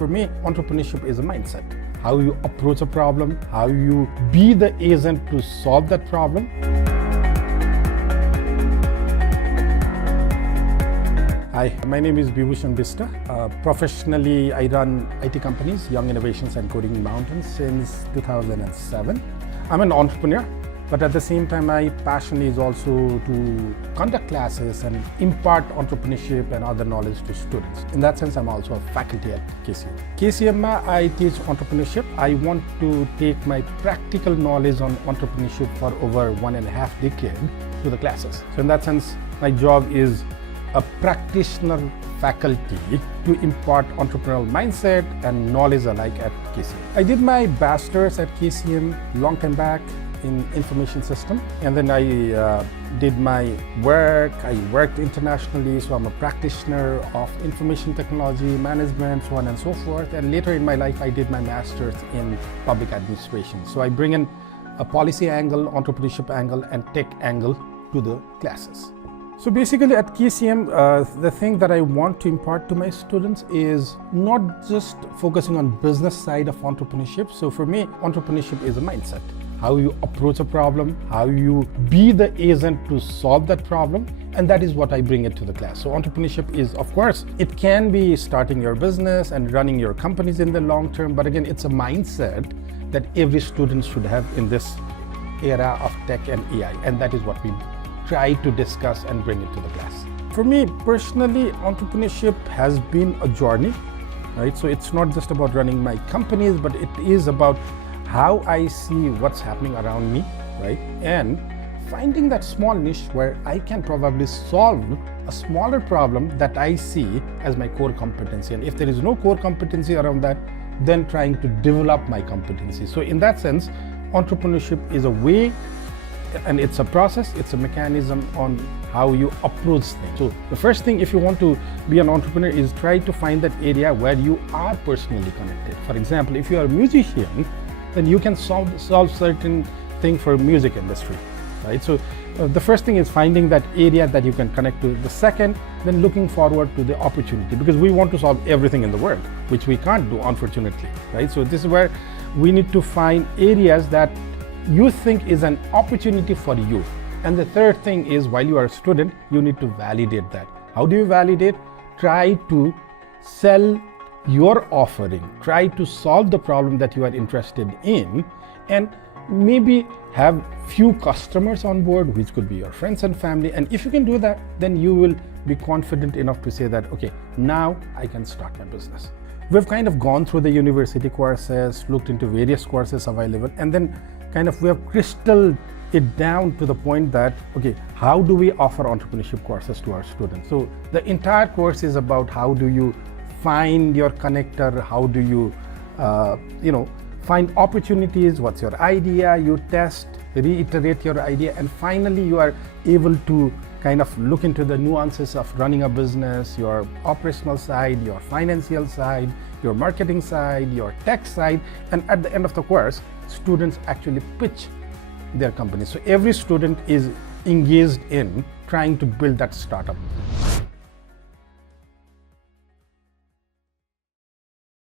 for me, entrepreneurship is a mindset. How you approach a problem, how you be the agent to solve that problem. Hi, my name is Bibhushan Bista. Professionally, I run IT companies, Young Innovations and Coding Mountains since 2007. I'm an entrepreneur, but at the same time, my passion is also to conduct classes and impart entrepreneurship and other knowledge to students. In that sense, I'm also a faculty at KCM. KCM, I teach entrepreneurship. I want to take my practical knowledge on entrepreneurship for over 1.5 decades to the classes. So in that sense, my job is a practitioner faculty to impart entrepreneurial mindset and knowledge alike at KCM. I did my bachelor's at KCM long time back in information system, and then I did my work. I worked internationally, so I'm a practitioner of information technology, management, so on and so forth. And later in my life, I did my master's in public administration. So I bring in a policy angle, entrepreneurship angle, and tech angle to the classes. So basically at KCM, the thing that I want to impart to my students is not just focusing on business side of entrepreneurship. So for me, entrepreneurship is a mindset. How you approach a problem, how you be the agent to solve that problem, and that is what I bring into the class. So entrepreneurship is, of course, it can be starting your business and running your companies in the long term, but again, it's a mindset that every student should have in this era of tech and AI, and that is what we try to discuss and bring it to the class. For me personally, entrepreneurship has been a journey, right? So it's not just about running my companies, but it is about how I see what's happening around me, right? And finding that small niche where I can probably solve a smaller problem that I see as my core competency. And if there is no core competency around that, then trying to develop my competency. So in that sense, entrepreneurship is a way, and it's a process, it's a mechanism on how you approach things. So the first thing, if you want to be an entrepreneur, is try to find that area where you are personally connected. For example, if you are a musician, then you can solve certain thing for music industry, right? So the first thing is finding that area that you can connect to. The second, then looking forward to the opportunity, because we want to solve everything in the world, which we can't do, unfortunately, right? So this is where we need to find areas that you think is an opportunity for you. And the third thing is, while you are a student, you need to validate that. How do you validate? Try to sell your offering, try to solve the problem that you are interested in, and maybe have few customers on board, which could be your friends and family. And if you can do that, then you will be confident enough to say that, okay, now I can start my business. We've kind of gone through the university courses, looked into various courses available, and then kind of we have crystallized it down to the point that, okay, how do we offer entrepreneurship courses to our students? So the entire course is about how do you find your connector, how do you, find opportunities, what's your idea, you test, reiterate your idea, and finally you are able to kind of look into the nuances of running a business, your operational side, your financial side, your marketing side, your tech side, and at the end of the course, students actually pitch their company. So every student is engaged in trying to build that startup.